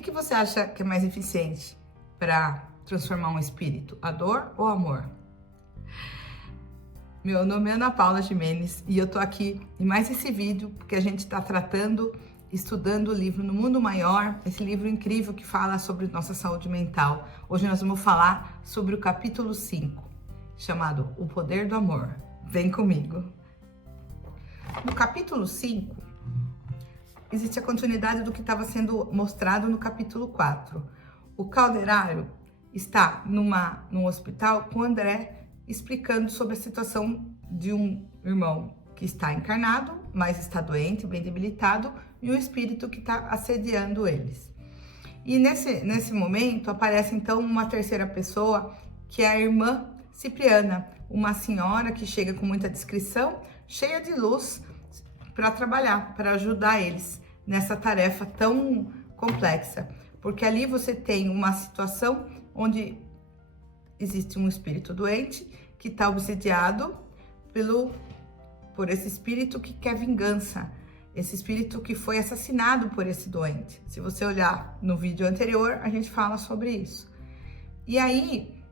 que você acha que é mais eficiente para transformar um espírito? A dor ou o amor? Meu nome é Ana Paula Ximenes e eu tô aqui em mais esse vídeo porque a gente está estudando o livro No Mundo Maior, esse livro incrível que fala sobre nossa saúde mental. Hoje nós vamos falar sobre o capítulo 5, chamado O Poder do Amor. Vem comigo! No capítulo 5, existe a continuidade do que estava sendo mostrado no capítulo 4. O Calderaro está num hospital com o André explicando sobre a situação de um irmão que está encarnado, mas está doente, bem debilitado, e o espírito que está assediando eles. E nesse momento aparece então uma terceira pessoa, que é a irmã Cipriana, uma senhora que chega com muita discrição, cheia de luz, para trabalhar, para ajudar eles nessa tarefa tão complexa. Porque ali você tem uma situação onde existe um espírito doente que está obsediado por esse espírito que quer vingança, esse espírito que foi assassinado por esse doente. Se você olhar no vídeo anterior, a gente fala sobre isso. E aí,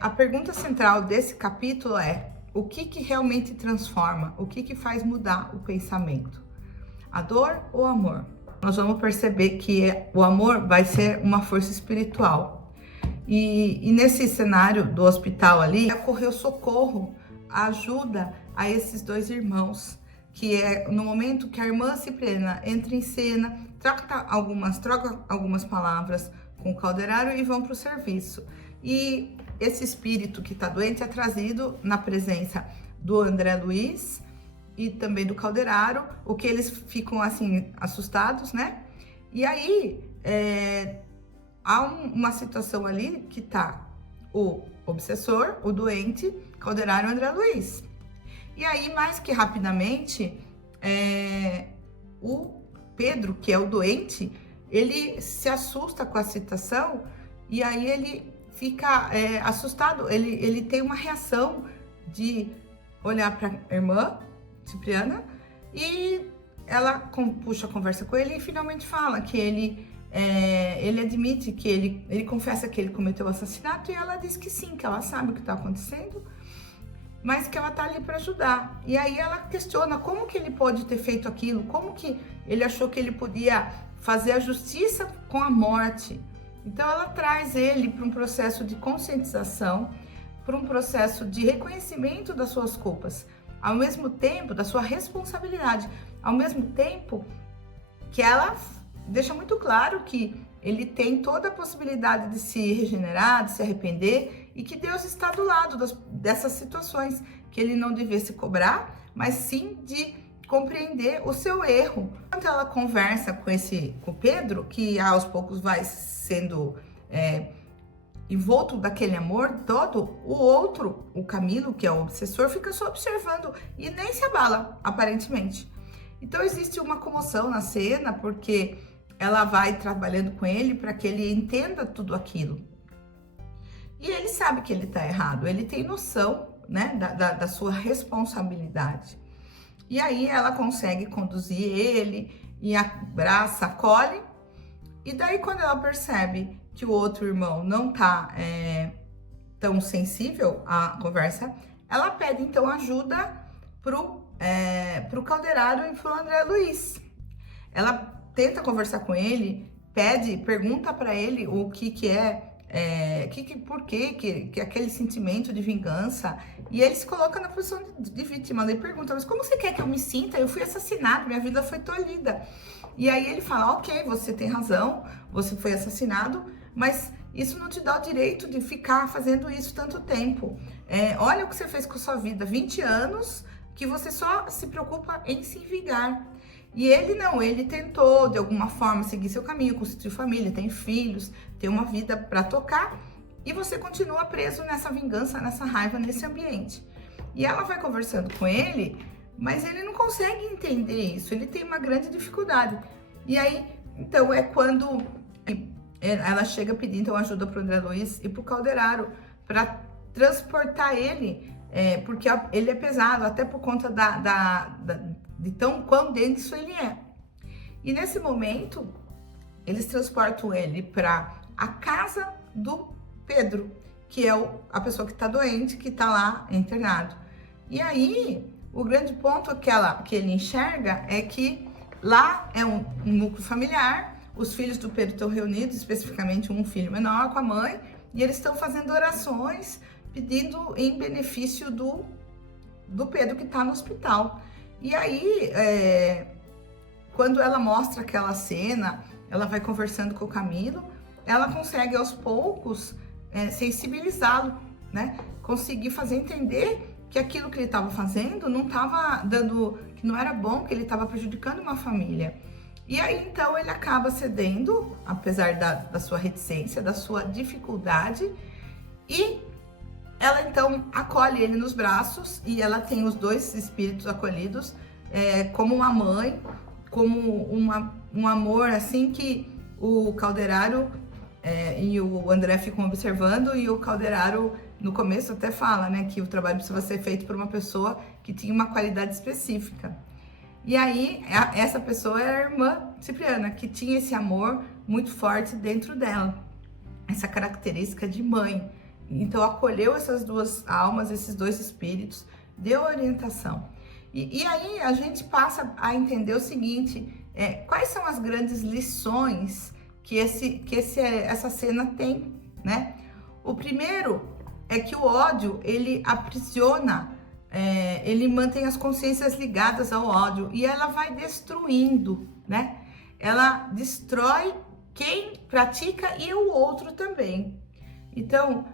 a pergunta central desse capítulo é: o que realmente transforma? O que faz mudar o pensamento? A dor ou o amor? Nós vamos perceber que o amor vai ser uma força espiritual. E nesse cenário do hospital ali, ocorreu socorro, ajuda a esses dois irmãos, que é no momento que a irmã Cipriana entra em cena, troca algumas palavras com o Calderaro e vão para o serviço. E esse espírito que está doente é trazido na presença do André Luiz e também do Calderaro, o que eles ficam assim assustados, né? E aí há uma situação ali que tá o obsessor, o doente, Calderaro e André Luiz. E aí, mais que rapidamente, o Pedro, que é o doente, ele se assusta com a situação e aí ele fica assustado, ele tem uma reação de olhar para a irmã Cipriana e ela puxa a conversa com ele e finalmente fala que ele admite que ele confessa que ele cometeu o assassinato e ela diz que sim, que ela sabe o que está acontecendo, mas que ela está ali para ajudar. E aí ela questiona como que ele pode ter feito aquilo, como que ele achou que ele podia fazer a justiça com a morte. Então ela traz ele para um processo de conscientização, para um processo de reconhecimento das suas culpas, ao mesmo tempo da sua responsabilidade, ao mesmo tempo que ela deixa muito claro que ele tem toda a possibilidade de se regenerar, de se arrepender e que Deus está do lado dessas situações, que ele não devia se cobrar, mas sim de compreender o seu erro. Quando ela conversa com o Pedro, que aos poucos vai sendo envolto daquele amor todo, o outro, o Camilo, que é o obsessor, fica só observando e nem se abala, aparentemente. Então existe uma comoção na cena, porque ela vai trabalhando com ele para que ele entenda tudo aquilo. E ele sabe que ele está errado, ele tem noção, né, da sua responsabilidade. E aí ela consegue conduzir ele e abraça, acolhe. E daí quando ela percebe que o outro irmão não está tão sensível à conversa, ela pede então ajuda pro Calderaro e pro André Luiz. Ela tenta conversar com ele, pergunta para ele o por que aquele sentimento de vingança, e ele se coloca na posição de vítima. Ele pergunta: mas como você quer que eu me sinta? Eu fui assassinado, minha vida foi tolhida. E aí ele fala: ok, você tem razão, você foi assassinado, mas isso não te dá o direito de ficar fazendo isso tanto tempo. Olha o que você fez com a sua vida, 20 anos que você só se preocupa em se vingar. E ele não, ele tentou de alguma forma seguir seu caminho, constituir família, tem filhos, tem uma vida para tocar, e você continua preso nessa vingança, nessa raiva, nesse ambiente. E ela vai conversando com ele, mas ele não consegue entender isso, ele tem uma grande dificuldade. E aí, então, é quando ela chega pedindo então ajuda para o André Luiz e para o Calderaro para transportar ele, porque ele é pesado, até por conta de tão quão denso ele é. E nesse momento, eles transportam ele para a casa do Pedro, que é a pessoa que está doente, que está lá internado. E aí, o grande ponto que ele enxerga é que lá é um núcleo familiar, os filhos do Pedro estão reunidos, especificamente um filho menor com a mãe, e eles estão fazendo orações, pedindo em benefício do Pedro que está no hospital. E aí, quando ela mostra aquela cena, ela vai conversando com o Camilo, ela consegue aos poucos sensibilizá-lo, né? Conseguir fazer entender que aquilo que ele estava fazendo não estava dando, que não era bom, que ele estava prejudicando uma família. E aí então ele acaba cedendo, apesar da sua reticência, da sua dificuldade, e ela então acolhe ele nos braços e ela tem os dois espíritos acolhidos como uma mãe, como um amor assim que o Calderaro e o André ficam observando, e o Calderaro no começo até fala, né, que o trabalho precisava ser feito por uma pessoa que tinha uma qualidade específica. E aí essa pessoa é a irmã Cipriana, que tinha esse amor muito forte dentro dela, essa característica de mãe. Então acolheu essas duas almas, esses dois espíritos, deu orientação. E aí a gente passa a entender o seguinte, quais são as grandes lições que essa cena tem, né? O primeiro é que o ódio, ele aprisiona, ele mantém as consciências ligadas ao ódio e ela vai destruindo, né? Ela destrói quem pratica e o outro também. Então,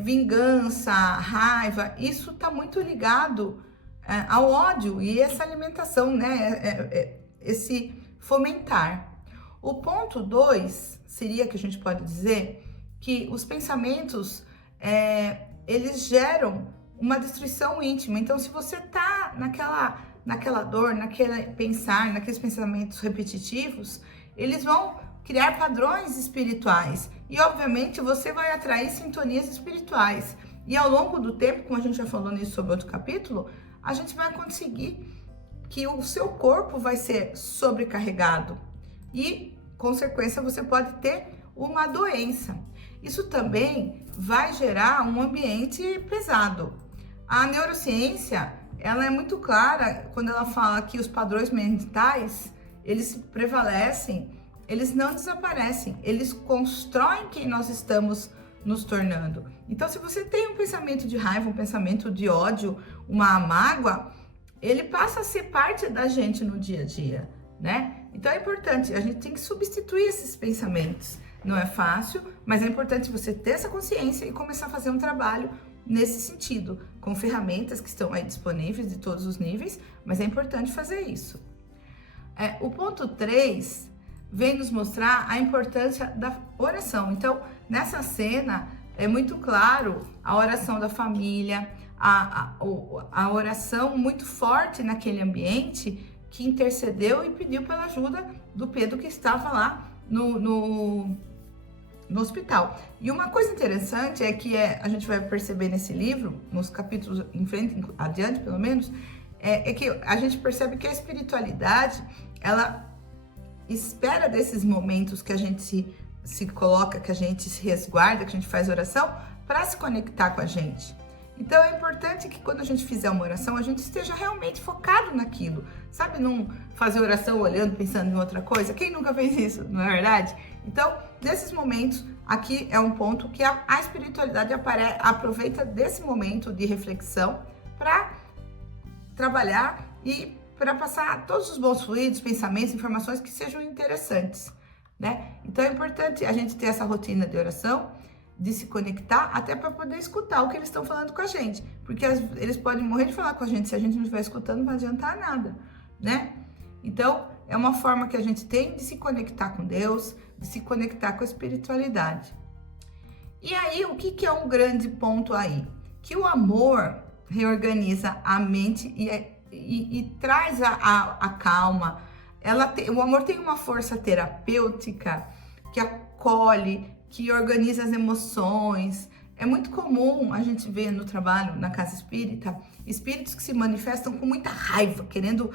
vingança, raiva, isso está muito ligado ao ódio e essa alimentação, né? Esse fomentar. O ponto 2 seria que a gente pode dizer que os pensamentos, eles geram uma destruição íntima. Então, se você tá naquela dor, naquele pensar, naqueles pensamentos repetitivos, eles vão criar padrões espirituais. E, obviamente, você vai atrair sintonias espirituais. E ao longo do tempo, como a gente já falou nisso sobre outro capítulo, a gente vai conseguir que o seu corpo vai ser sobrecarregado. E, consequência, você pode ter uma doença. Isso também vai gerar um ambiente pesado. A neurociência, ela é muito clara quando ela fala que os padrões mentais, eles prevalecem, eles não desaparecem, eles constroem quem nós estamos nos tornando. Então, se você tem um pensamento de raiva, um pensamento de ódio, uma mágoa, ele passa a ser parte da gente no dia a dia, né? Então é importante, a gente tem que substituir esses pensamentos. Não é fácil, mas é importante você ter essa consciência e começar a fazer um trabalho nesse sentido, com ferramentas que estão aí disponíveis de todos os níveis, mas é importante fazer isso. O ponto 3 vem nos mostrar a importância da oração. Então, nessa cena, é muito claro a oração da família, a oração muito forte naquele ambiente que intercedeu e pediu pela ajuda do Pedro que estava lá no hospital. E uma coisa interessante é que a gente vai perceber nesse livro, nos capítulos em frente, adiante pelo menos, é que a gente percebe que a espiritualidade, ela espera desses momentos que a gente se coloca, que a gente se resguarda, que a gente faz oração, para se conectar com a gente. Então é importante que quando a gente fizer uma oração, a gente esteja realmente focado naquilo, sabe? Não fazer oração olhando, pensando em outra coisa. Quem nunca fez isso, não é verdade? Então, nesses momentos, aqui é um ponto que a espiritualidade aproveita desse momento de reflexão para trabalhar e para passar todos os bons fluidos, pensamentos, informações que sejam interessantes, né? Então é importante a gente ter essa rotina de oração, de se conectar, até para poder escutar o que eles estão falando com a gente, porque eles podem morrer de falar com a gente, se a gente não estiver escutando não vai adiantar nada, né? Então é uma forma que a gente tem de se conectar com Deus, de se conectar com a espiritualidade. E aí, o que é um grande ponto aí? Que o amor reorganiza a mente e traz a calma. O amor tem uma força terapêutica que acolhe, que organiza as emoções, É muito comum a gente ver no trabalho, na casa espírita, espíritos que se manifestam com muita raiva, querendo,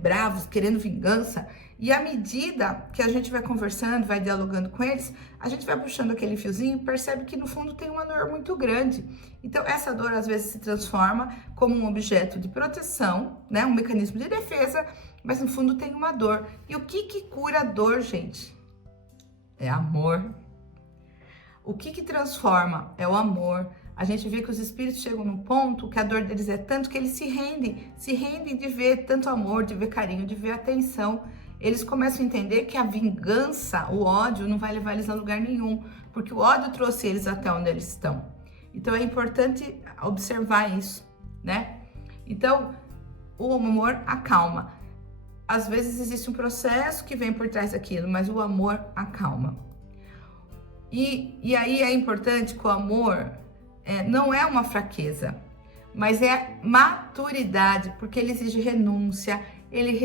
bravos, querendo vingança. E à medida que a gente vai conversando, vai dialogando com eles, a gente vai puxando aquele fiozinho e percebe que no fundo tem uma dor muito grande. Então essa dor às vezes se transforma como um objeto de proteção, né? Um mecanismo de defesa, mas no fundo tem uma dor. E o que cura a dor, gente? É amor. O que transforma é o amor. A gente vê que os espíritos chegam num ponto que a dor deles é tanto que eles se rendem de ver tanto amor, de ver carinho, de ver atenção. Eles começam a entender que a vingança, o ódio, não vai levar eles a lugar nenhum, porque o ódio trouxe eles até onde eles estão. Então é importante observar isso, né? Então, o amor acalma. Às vezes existe um processo que vem por trás daquilo, mas o amor acalma. E aí é importante que o amor não é uma fraqueza, mas é maturidade, porque ele exige renúncia, ele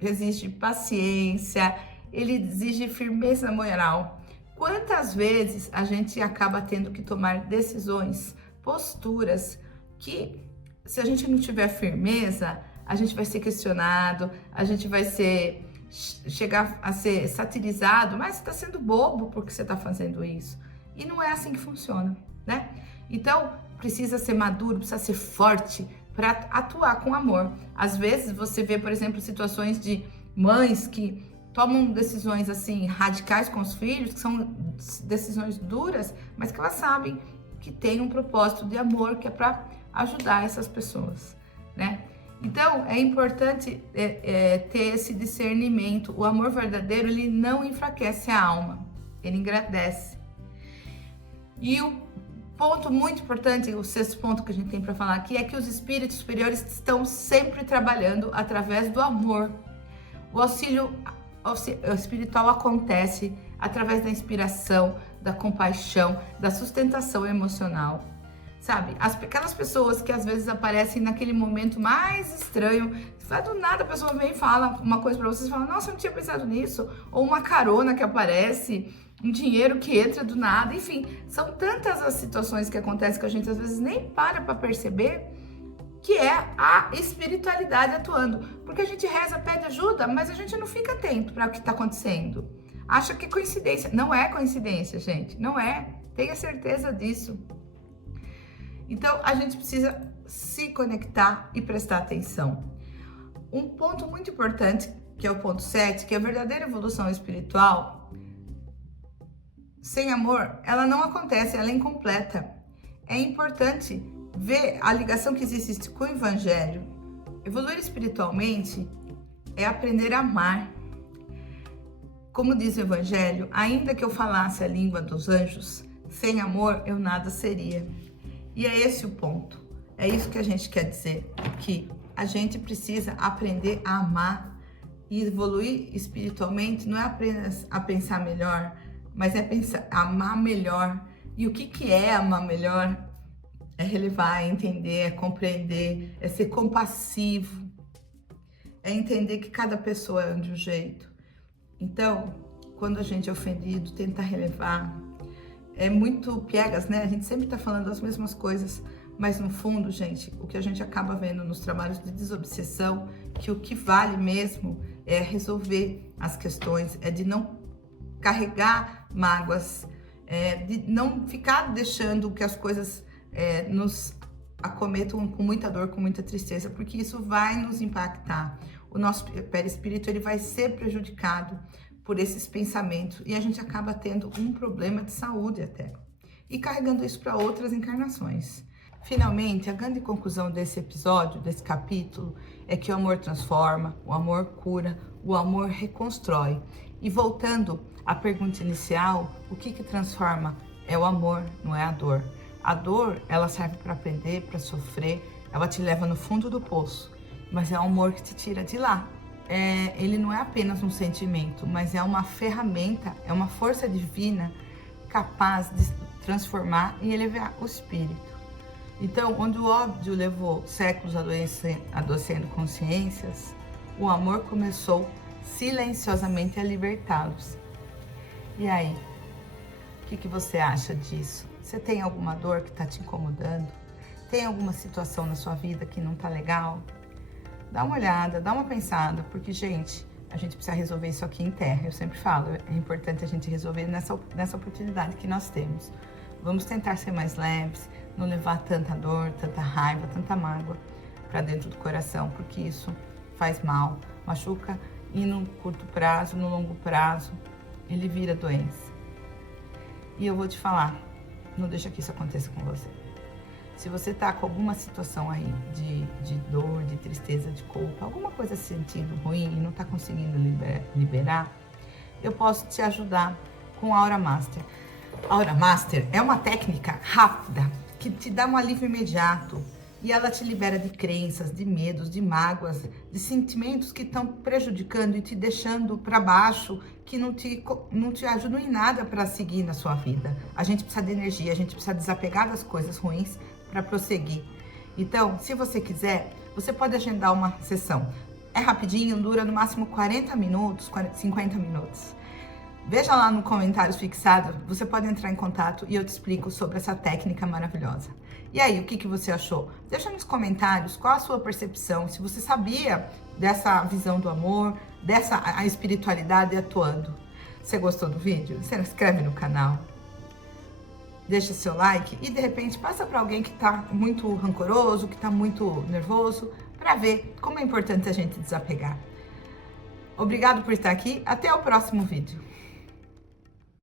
exige paciência, ele exige firmeza moral. Quantas vezes a gente acaba tendo que tomar decisões, posturas, que se a gente não tiver firmeza, a gente vai ser questionado, a gente vai chegar a ser satirizado, mas você está sendo bobo porque você está fazendo isso. E não é assim que funciona, né? Então, precisa ser maduro, precisa ser forte para atuar com amor. Às vezes você vê, por exemplo, situações de mães que tomam decisões assim radicais com os filhos, que são decisões duras, mas que elas sabem que tem um propósito de amor que é para ajudar essas pessoas, né? Então, é importante ter esse discernimento. O amor verdadeiro, ele não enfraquece a alma, ele engrandece. E o ponto muito importante, o sexto ponto que a gente tem para falar aqui, é que os espíritos superiores estão sempre trabalhando através do amor. O auxílio espiritual acontece através da inspiração, da compaixão, da sustentação emocional. Sabe, aquelas pessoas que às vezes aparecem naquele momento mais estranho, do nada a pessoa vem e fala uma coisa pra vocês, fala, nossa, eu não tinha pensado nisso, ou uma carona que aparece, um dinheiro que entra do nada, enfim, são tantas as situações que acontecem que a gente às vezes nem para perceber que é a espiritualidade atuando, porque a gente reza, pede ajuda, mas a gente não fica atento para o que está acontecendo, acha que é coincidência. Não é coincidência, gente, não é, tenha certeza disso. Então, a gente precisa se conectar e prestar atenção. Um ponto muito importante, que é o ponto 7, que é a verdadeira evolução espiritual, sem amor, ela não acontece, ela é incompleta. É importante ver a ligação que existe com o Evangelho. Evoluir espiritualmente é aprender a amar. Como diz o Evangelho, ainda que eu falasse a língua dos anjos, sem amor eu nada seria. E é esse o ponto, é isso que a gente quer dizer, que a gente precisa aprender a amar e evoluir espiritualmente, não é apenas a pensar melhor, mas é amar melhor. E o que é amar melhor? É relevar, é entender, é compreender, é ser compassivo, é entender que cada pessoa é de um jeito. Então, quando a gente é ofendido, tenta relevar. É muito piegas, né? A gente sempre tá falando as mesmas coisas, mas no fundo, gente, o que a gente acaba vendo nos trabalhos de desobsessão, que o que vale mesmo é resolver as questões, é de não carregar mágoas, de não ficar deixando que as coisas nos acometam com muita dor, com muita tristeza, porque isso vai nos impactar. O nosso perispírito, ele vai ser prejudicado por esses pensamentos e a gente acaba tendo um problema de saúde até e carregando isso para outras encarnações. Finalmente, a grande conclusão desse episódio, desse capítulo, é que o amor transforma, o amor cura, o amor reconstrói. E voltando à pergunta inicial, o que transforma? É o amor, não é a dor. A dor, ela serve para aprender, para sofrer, ela te leva no fundo do poço, mas é o amor que te tira de lá. Ele não é apenas um sentimento, mas é uma ferramenta, é uma força divina capaz de transformar e elevar o espírito. Então, onde o ódio levou séculos adoecendo consciências, o amor começou silenciosamente a libertá-los. E aí, o que você acha disso? Você tem alguma dor que está te incomodando? Tem alguma situação na sua vida que não tá legal? Dá uma olhada, dá uma pensada, porque, gente, a gente precisa resolver isso aqui em terra. Eu sempre falo, é importante a gente resolver nessa oportunidade que nós temos. Vamos tentar ser mais leves, não levar tanta dor, tanta raiva, tanta mágoa para dentro do coração, porque isso faz mal, machuca e no curto prazo, no longo prazo, ele vira doença. E eu vou te falar, não deixa que isso aconteça com você. Se você tá com alguma situação aí de dor, de tristeza, de culpa, alguma coisa sentindo ruim e não tá conseguindo liberar, eu posso te ajudar com a Aura Master. A Aura Master é uma técnica rápida que te dá um alívio imediato e ela te libera de crenças, de medos, de mágoas, de sentimentos que estão prejudicando e te deixando para baixo, que não te ajudam em nada para seguir na sua vida. A gente precisa de energia, a gente precisa desapegar das coisas ruins para prosseguir. Então, se você quiser, você pode agendar uma sessão. É rapidinho, dura no máximo 40 minutos, 50 minutos. Veja lá no comentários fixado, você pode entrar em contato e eu te explico sobre essa técnica maravilhosa. E aí, o que você achou? Deixa nos comentários qual a sua percepção, se você sabia dessa visão do amor, a espiritualidade atuando. Você gostou do vídeo? Se inscreve no canal, deixa seu like e de repente passa para alguém que está muito rancoroso, que está muito nervoso, para ver como é importante a gente desapegar. Obrigado por estar aqui, até o próximo vídeo.